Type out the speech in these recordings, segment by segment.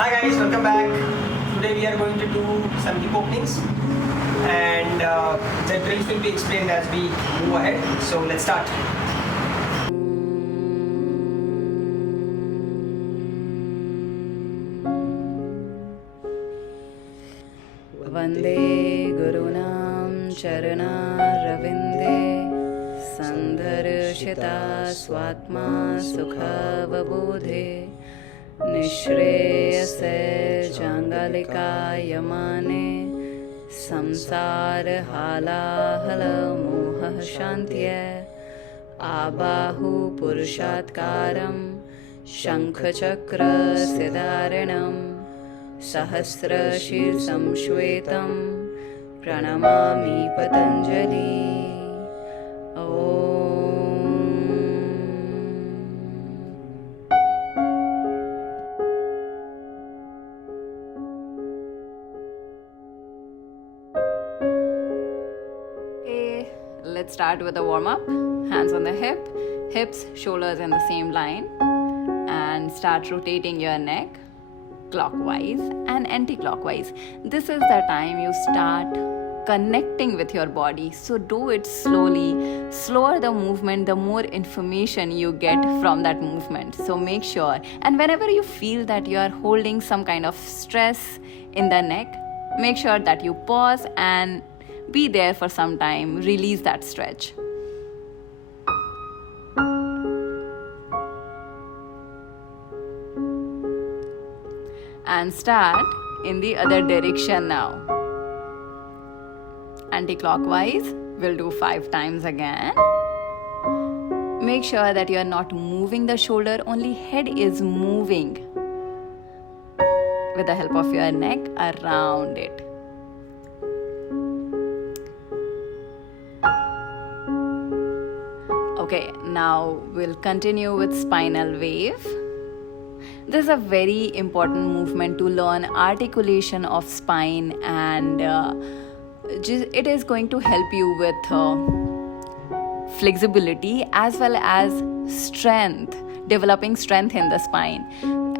Hi guys, welcome back. Today we are going to do some hip openings and the drills will be explained as we move ahead. So let's start. Vande Gurunam Charanarvinde Sandharshita Swatma Sukha Vabodhe Nishreyase Jangalika Yamane Samsara Hala Hala Moha Shantye Abahu Purushatkaram Shankha Chakra Siddharanam Sahasra Shirsam Shvetam Pranamami Patanjali. Om. Okay, let's start with a warm up. Hands on the hips, shoulders in the same line, and start rotating your neck clockwise and anti-clockwise. This is the time you start connecting with your body, so do it slowly. Slower the movement, the more information you get from that movement. So make sure, and whenever you feel that you are holding some kind of stress in the neck, make sure that you pause and be there for some time. Release that stretch. And start in the other direction now. Anti-clockwise, we'll do 5 times again. Make sure that you are not moving the shoulder, only head is moving with the help of your neck around it. Okay, now we'll continue with spinal wave. This is a very important movement to learn articulation of spine, and it is going to help you with flexibility as well as strength, developing strength in the spine.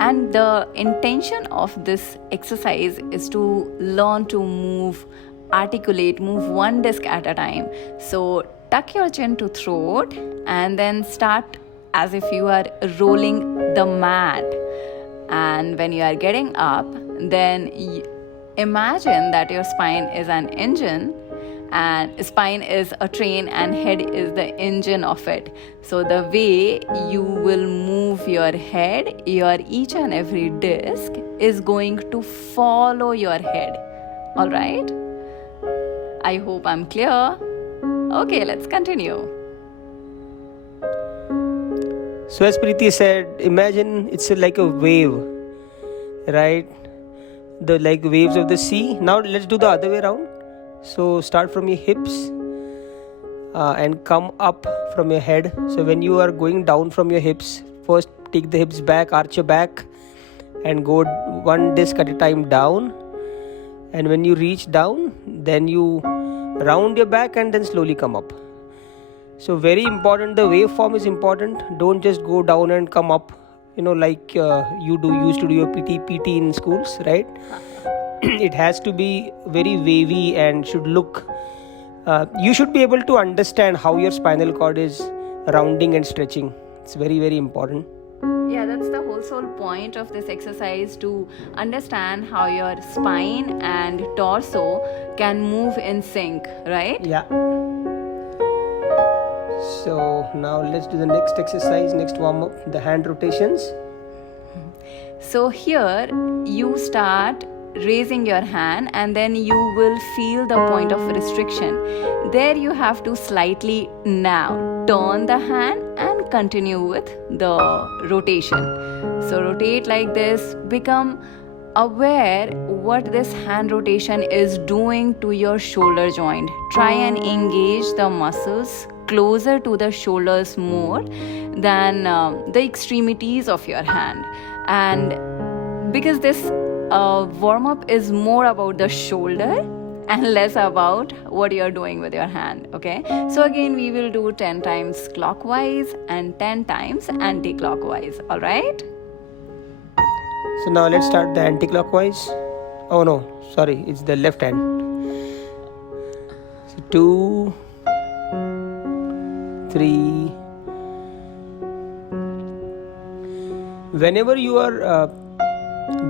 And the intention of this exercise is to learn to articulate, move one disc at a time. So tuck your chin to throat and then start as if you are rolling the mat. And when you are getting up, then imagine that your spine is an engine, and spine is a train and head is the engine of it. So the way you will move your head, your each and every disc is going to follow your head. All right? I hope I'm clear. Okay, let's continue. So as Preeti said, imagine it's like a wave, right? The like waves of the sea. Now let's do the other way around. So start from your hips and come up from your head. So when you are going down from your hips, first take the hips back, arch your back and go one disc at a time down. And when you reach down, then you round your back and then slowly come up. So very important, the waveform is important. Don't just go down and come up, like used to do your PT in schools, right? It has to be very wavy and should look, you should be able to understand how your spinal cord is rounding and stretching. It's very, very important. Yeah, that's the whole sole point of this exercise, to understand how your spine and torso can move in sync, right? Yeah. So now let's do the next exercise, next warm up, the hand rotations. So here you start raising your hand and then you will feel the point of restriction. There you have to slightly now turn the hand and continue with the rotation. So rotate like this, become aware what this hand rotation is doing to your shoulder joint. Try and engage the muscles closer to the shoulders more than the extremities of your hand. And because this warm-up is more about the shoulder and less about what you're doing with your hand, okay? So again, we will do 10 times clockwise and 10 times anti-clockwise, all right? So now let's start the anti-clockwise. Oh no, sorry, it's the left hand. So 2, 3. Whenever you are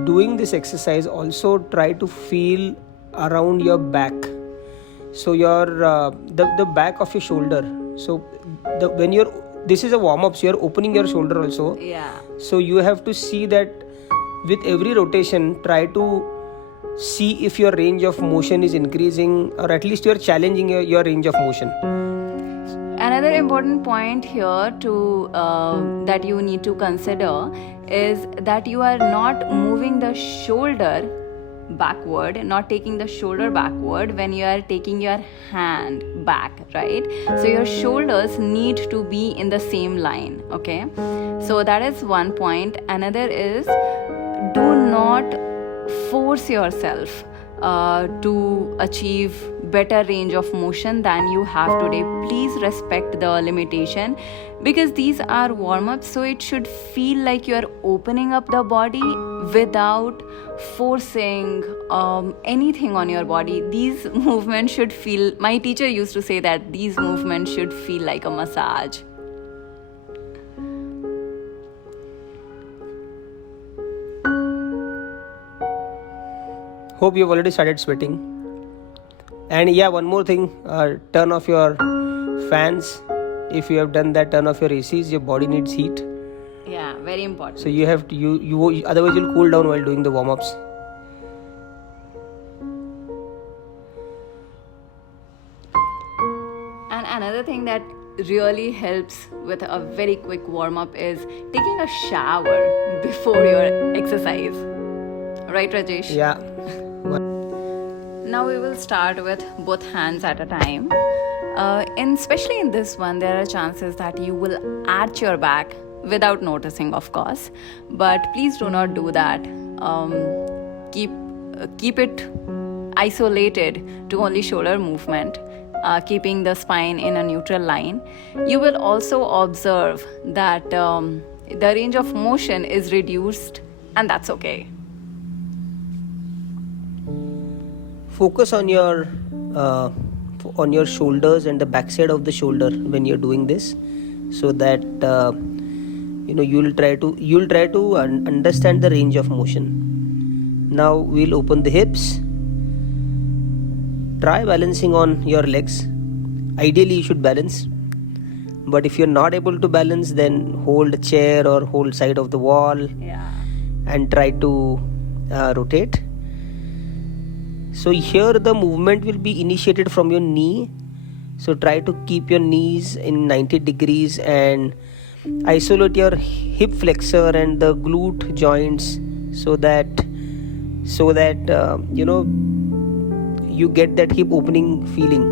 doing this exercise, also try to feel around your back. So your the back of your shoulder. So when you're, this is a warm-up, so you're opening your shoulder also. Yeah. So you have to see that with every rotation, try to see if your range of motion is increasing, or at least you're challenging your range of motion. Another important point here to that you need to consider is that you are not moving the shoulder backward, not taking the shoulder backward when you are taking your hand back, right? So your shoulders need to be in the same line, okay? So that is one point. Another is, do not force yourself to achieve better range of motion than you have today. Please respect the limitation, because these are warm-ups, so it should feel like you are opening up the body without forcing anything on your body. These movements should feel, my teacher used to say that these movements should feel like a massage. Hope you've already started sweating. And yeah, one more thing, turn off your fans. If you have done that, turn off your ACs. Your body needs heat. Yeah, very important. So you have to, you otherwise you'll cool down while doing the warm-ups. And another thing that really helps with a very quick warm-up is taking a shower before your exercise. Right, Rajesh? Yeah. Now we will start with both hands at a time. Especially in this one, there are chances that you will arch your back without noticing, of course. But please do not do that. Keep it isolated to only shoulder movement, keeping the spine in a neutral line. You will also observe that the range of motion is reduced, and that's okay. Focus on your shoulders and the backside of the shoulder when you're doing this, so that you'll try to understand the range of motion. Now we'll open the hips. Try balancing on your legs. Ideally you should balance, but if you're not able to balance, then hold a chair or hold side of the wall. Yeah. And try to rotate. So here the movement will be initiated from your knee. So try to keep your knees in 90 degrees and isolate your hip flexor and the glute joints, so that you get that hip opening feeling.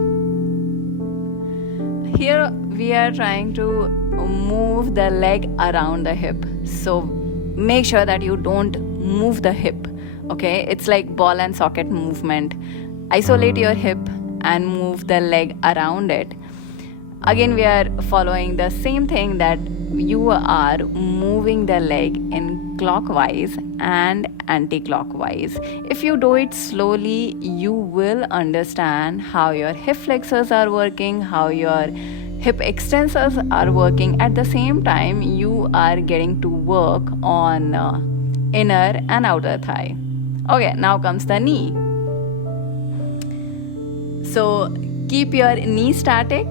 Here we are trying to move the leg around the hip. So make sure that you don't move the hip. Okay, it's like ball and socket movement. Isolate your hip and move the leg around it. Again, we are following the same thing, that you are moving the leg in clockwise and anti-clockwise. If you do it slowly, you will understand how your hip flexors are working, how your hip extensors are working. At the same time, you are getting to work on inner and outer thigh. Okay, now comes the knee. So keep your knee static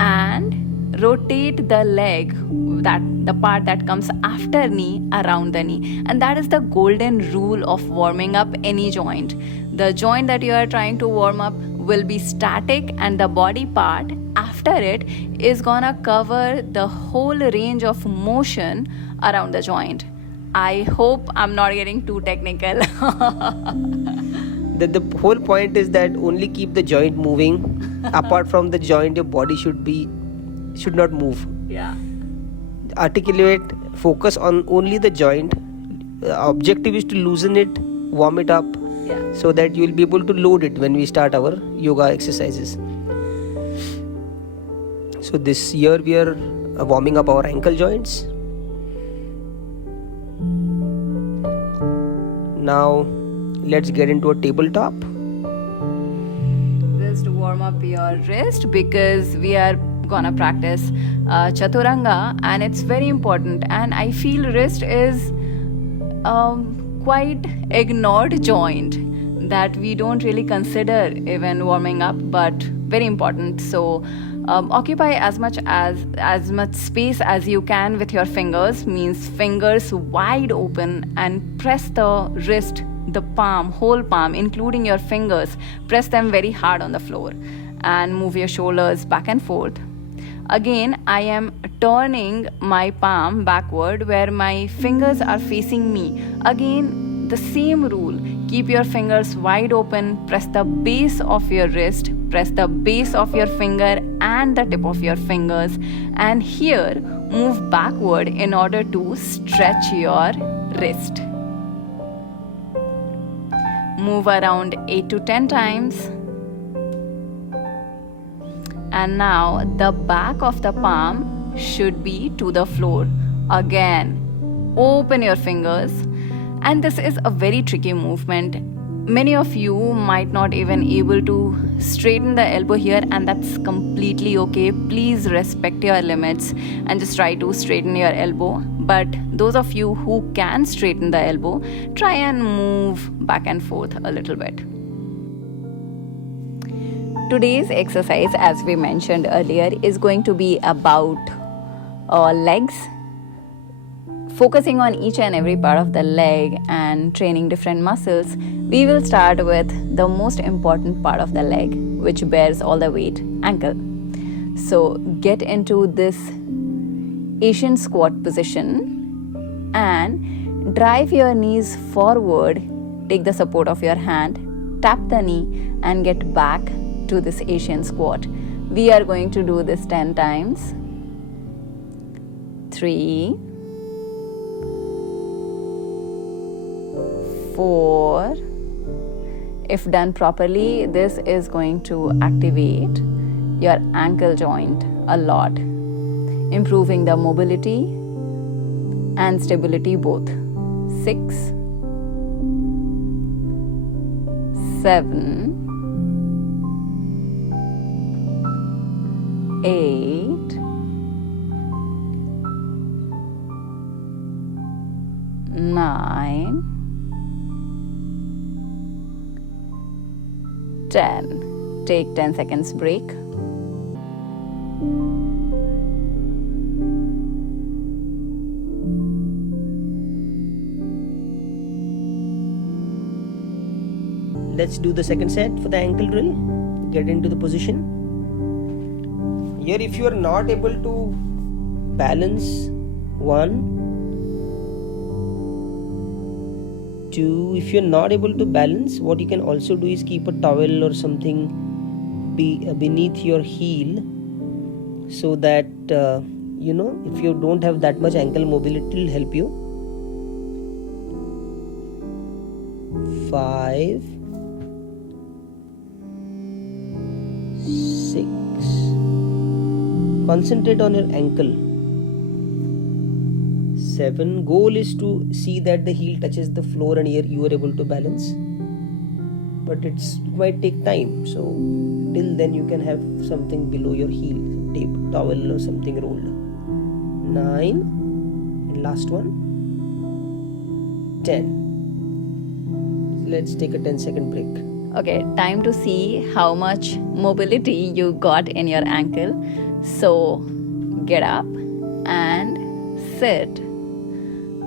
and rotate the leg, that the part that comes after knee, around the knee. And that is the golden rule of warming up any joint. The joint that you are trying to warm up will be static, and the body part after it is gonna cover the whole range of motion around the joint. I hope I'm not getting too technical. The whole point is that only keep the joint moving. Apart from the joint, your body should not move. Yeah. Articulate, focus on only the joint. Objective is to loosen it, warm it up, so that you will be able to load it when we start our yoga exercises. So this year we are warming up our ankle joints. Now let's get into a tabletop. Just warm up your wrist because we are gonna practice chaturanga, and it's very important. And I feel wrist is quite ignored joint that we don't really consider even warming up, but very important. So occupy as much space as you can with your fingers, means fingers wide open, and press the wrist, the palm, whole palm, including your fingers, press them very hard on the floor, and move your shoulders back and forth. Again, I am turning my palm backward where my fingers are facing me. Again, the same rule. Keep your fingers wide open, press the base of your wrist, press the base of your finger and the tip of your fingers, and here move backward in order to stretch your wrist. Move around 8 to 10 times. And now the back of the palm should be to the floor. Again, open your fingers. And this is a very tricky movement. Many of you might not even able to straighten the elbow here, and that's completely okay. Please respect your limits and just try to straighten your elbow. But those of you who can straighten the elbow, try and move back and forth a little bit. Today's exercise, as we mentioned earlier, is going to be about legs, focusing on each and every part of the leg and training different muscles. We will start with the most important part of the leg, which bears all the weight, ankle. So get into this Asian squat position and drive your knees forward. Take the support of your hand, tap the knee, and get back to this Asian squat. We are going to do this 10 times. 3, 4. If done properly, this is going to activate your ankle joint a lot, improving the mobility and stability both. 6, 7, 8, 9, 10. Take 10 seconds break. Let's do the second set for the ankle drill. Get into the position. Here, if you are not able to balance, 1, 2, if you're not able to balance, what you can also do is keep a towel or something beneath your heel, so that if you don't have that much ankle mobility, it will help you. 5, 6. Concentrate on your ankle. 7. Goal is to see that the heel touches the floor and here you are able to balance. But it might take time. So till then you can have something below your heel, tape, towel or something rolled. 9. And last one. 10. Let's take a 10-second break. Okay, time to see how much mobility you got in your ankle. So get up and sit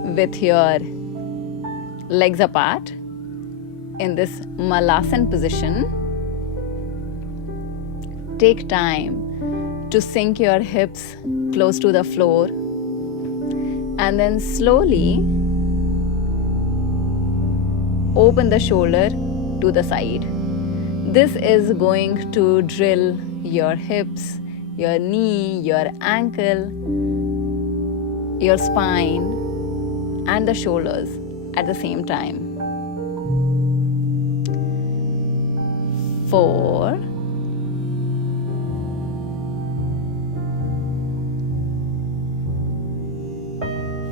with your legs apart in this Malasana position. Take time to sink your hips close to the floor and then slowly open the shoulder to the side. This is going to drill your hips, your knee, your ankle, your spine, and the shoulders at the same time. 4,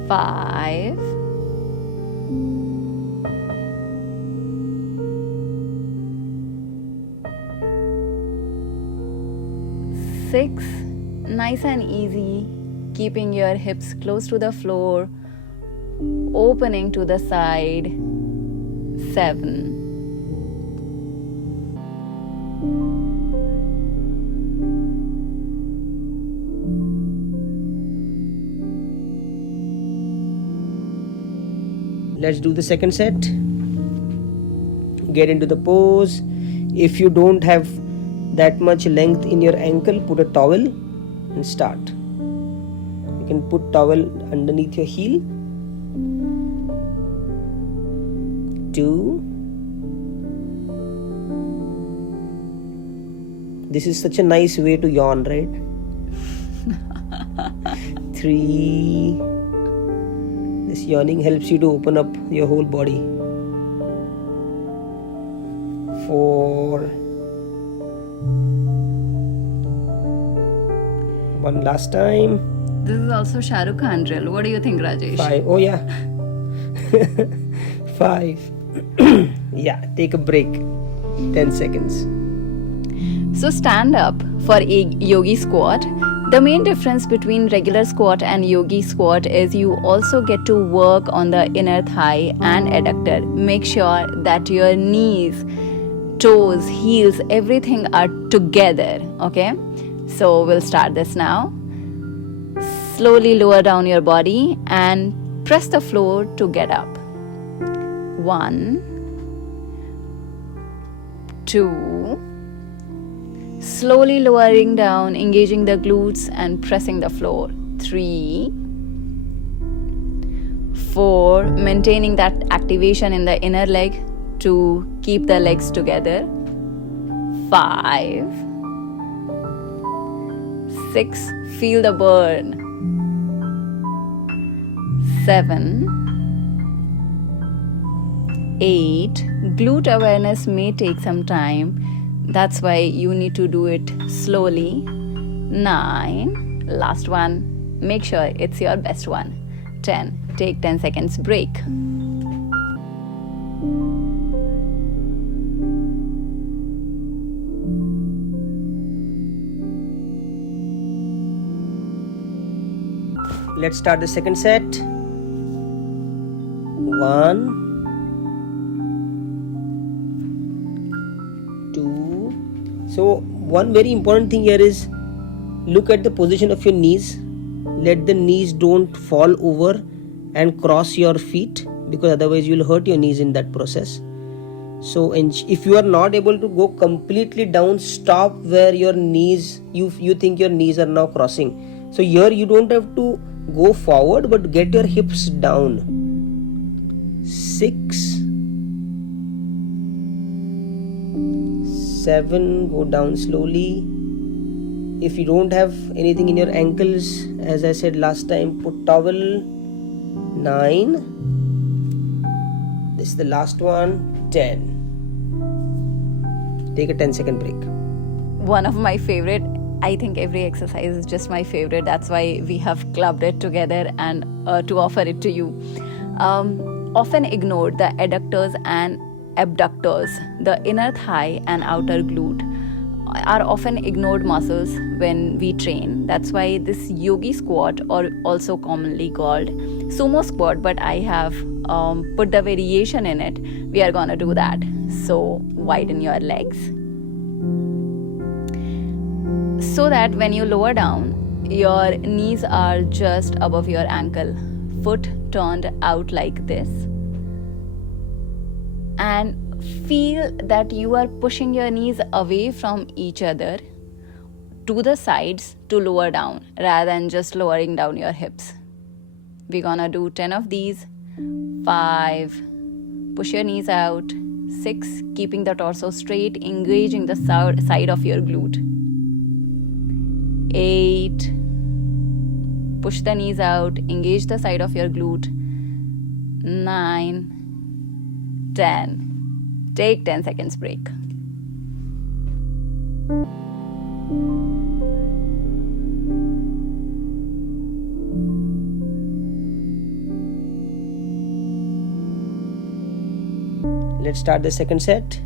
5, 6, nice and easy, keeping your hips close to the floor, opening to the side. 7, let's do the second set. Get into the pose. If you don't have that much length in your ankle, put a towel and start. You can put towel underneath your heel. 2. This is such a nice way to yawn, right? 3. This yawning helps you to open up your whole body. 4. One last time. This is also Shah Rukh Khan drill. What do you think, Rajesh? 5. Oh yeah. 5. Yeah, take a break. 10 seconds. So stand up for a yogi squat. The main difference between regular squat and yogi squat is you also get to work on the inner thigh and adductor. Make sure that your knees, toes, heels, everything are together. Okay? So we'll start this now. Slowly lower down your body and press the floor to get up. 1, 2. Slowly lowering down, engaging the glutes and pressing the floor. 3, 4. Maintaining that activation in the inner leg to keep the legs together. 5, 6. Feel the burn. 7, 8. Glute awareness may take some time. That's why you need to do it slowly. 9. Last one. Make sure it's your best one. 10. Take 10 seconds break. Let's start the second set. 1, 2. So one very important thing here is look at the position of your knees. Let the knees don't fall over and cross your feet, because otherwise you will hurt your knees in that process. So if you are not able to go completely down, stop where your knees, you think your knees are now crossing. So here you don't have to go forward, but get your hips down. 6, 7. Go down slowly. If you don't have anything in your ankles, as I said last time, put towel. 9. This is the last one. 10. Take a 10-second break. One of my favorite, I think every exercise is just my favorite. That's why we have clubbed it together and to offer it to you. Often ignored, the adductors and abductors, the inner thigh and outer glute, are often ignored muscles when we train. That's why this yogi squat, or also commonly called sumo squat, but I have put the variation in it. We are gonna do that. So widen your legs so that when you lower down, your knees are just above your ankle, foot turned out like this, and feel that you are pushing your knees away from each other to the sides to lower down rather than just lowering down your hips. We're gonna do 10 of these. 5, push your knees out. 6, keeping the torso straight, engaging the side of your glute. 8, push the knees out, engage the side of your glute. 9, 10. Take 10 seconds break. Let's start the second set.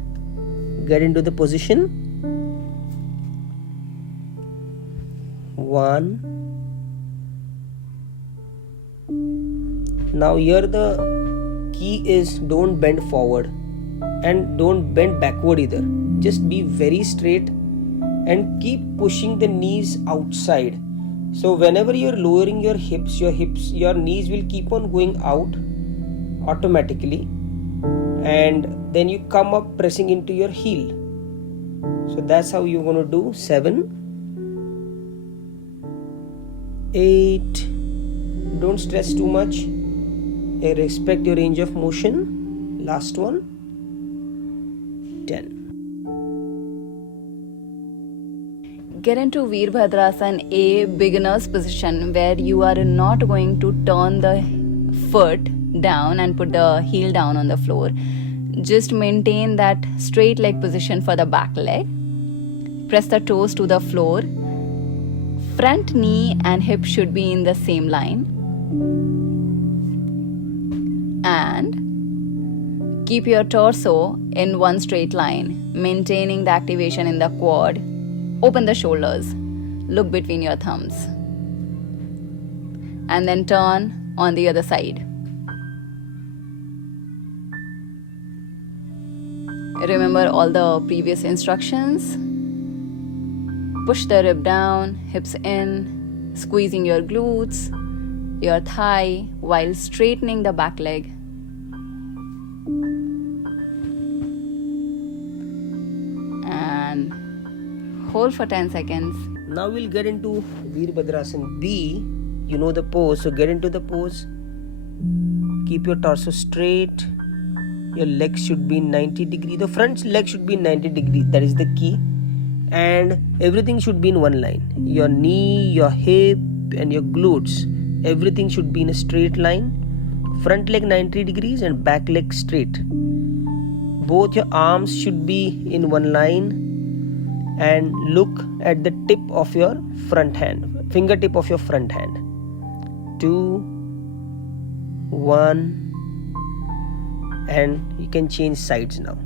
Get into the position. 1. Now here the key is don't bend forward and don't bend backward either. Just be very straight and keep pushing the knees outside. So whenever you're lowering your hips, your knees will keep on going out automatically, and then you come up pressing into your heel. So that's how you're going to do. 7, 8. Don't stress too much. Respect your range of motion. Last one. 10. Get into Veerabhadrasana, a beginner's position where you are not going to turn the foot down and put the heel down on the floor. Just maintain that straight leg position for the back leg. Press the toes to the floor. Front knee and hip should be in the same line. And keep your torso in one straight line, maintaining the activation in the quad. Open the shoulders. Look between your thumbs. And then turn on the other side. Remember all the previous instructions. Push the rib down, hips in, squeezing your glutes, your thigh while straightening the back leg. And hold for 10 seconds. Now we'll get into Veerabhadrasana B. You know the pose, so get into the pose. Keep your torso straight. Your legs should be 90 degrees. The front leg should be 90 degrees. That is the key. And everything should be in one line. Your knee, your hip and your glutes. Everything should be in a straight line. Front leg 90 degrees and back leg straight. Both your arms should be in one line. And look at the tip of your front hand. Fingertip of your front hand. 2, 1. And you can change sides now.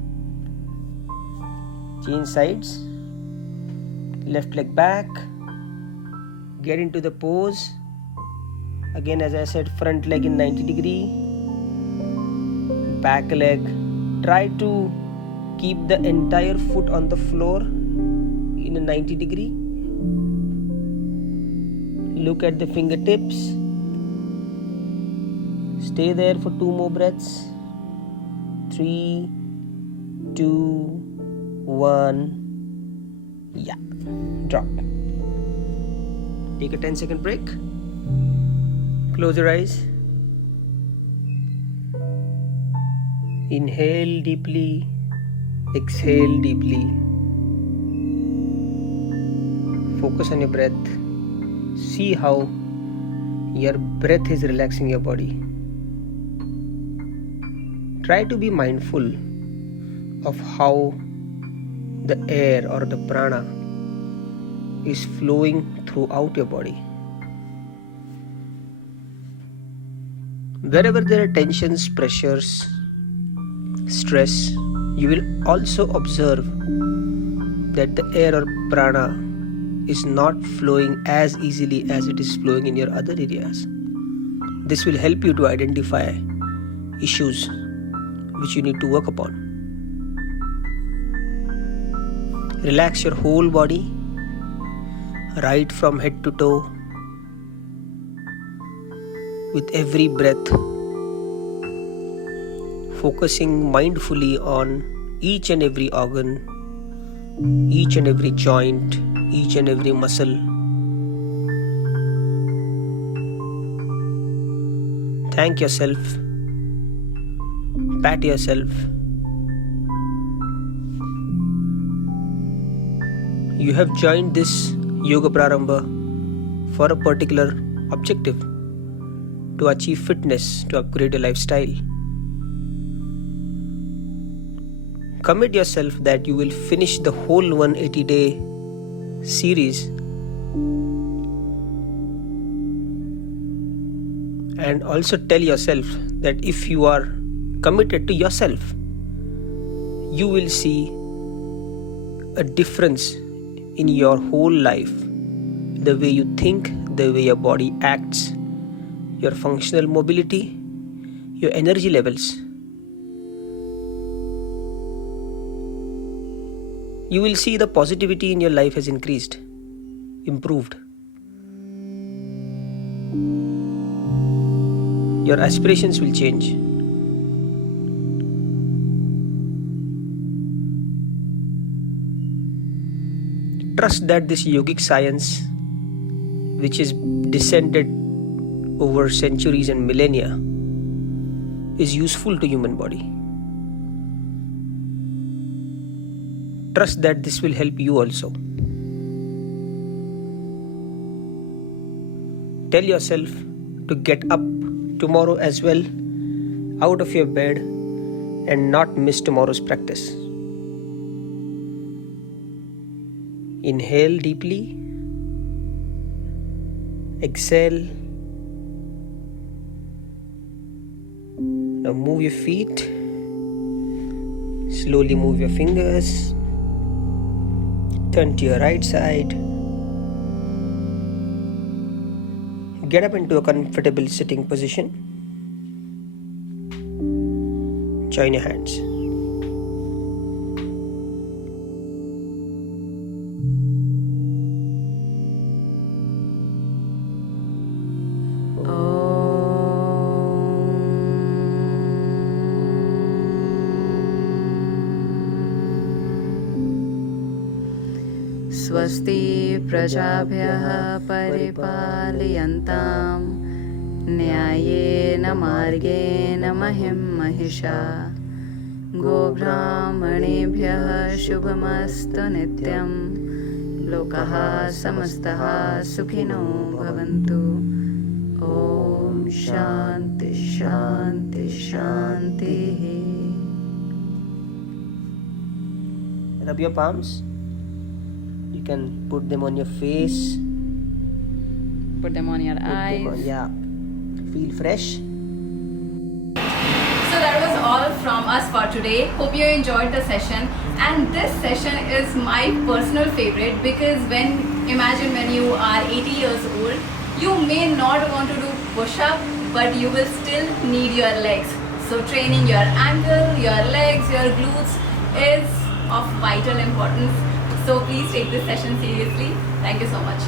Change sides. Left leg back. Get into the pose. Again, as I said, front leg in 90 degree. Back leg. Try to keep the entire foot on the floor in a 90 degree. Look at the fingertips. Stay there for 2 more breaths. 3, 2, 1. Yeah. Drop. Take a 10-second break. Close your eyes. Inhale deeply. Exhale deeply. Focus on your breath. See how your breath is relaxing your body. Try to be mindful of how the air or the prana is flowing throughout your body. Wherever there are tensions, pressures, stress, you will also observe that the air or prana is not flowing as easily as it is flowing in your other areas. This will help you to identify issues which you need to work upon. Relax your whole body, right from head to toe. With every breath, focusing mindfully on each and every organ, each and every joint, each and every muscle. Thank yourself. Pat yourself. You have joined this Yoga Prarambha for a particular objective, to achieve fitness, to upgrade your lifestyle. Commit yourself that you will finish the whole 180-day series and also tell yourself that if you are committed to yourself, you will see a difference in your whole life the way you think, the way your body acts, your functional mobility, your energy levels. You will see the positivity in your life has increased, improved. Your aspirations will change. Trust that this yogic science, which is descended over centuries and millennia, is useful to human body. Trust that this will help you also. Tell yourself to get up tomorrow as well, out of your bed, and not miss tomorrow's practice. Inhale deeply. Exhale. Now move your feet. Slowly move your fingers. Turn to your right side. Get up into a comfortable sitting position. Join your hands. स्वस्ति प्रजाभ्यः परिपालयन्तां न्यायेन मार्गेण महिं महिषा गोब्राह्मणेभ्यः शुभमस्तु नित्यं लोकाः समस्तः सुखिनो भवन्तु ॐ शान्ति शान्ति शान्तिः. Rub your palms. You can put them on your face. Put them on your eyes. Yeah. Feel fresh. So that was all from us for today. Hope you enjoyed the session. And this session is my personal favorite because imagine when you are 80 years old, you may not want to do push-up, but you will still need your legs. So training your ankle, your legs, your glutes is of vital importance. So please take this session seriously. Thank you so much.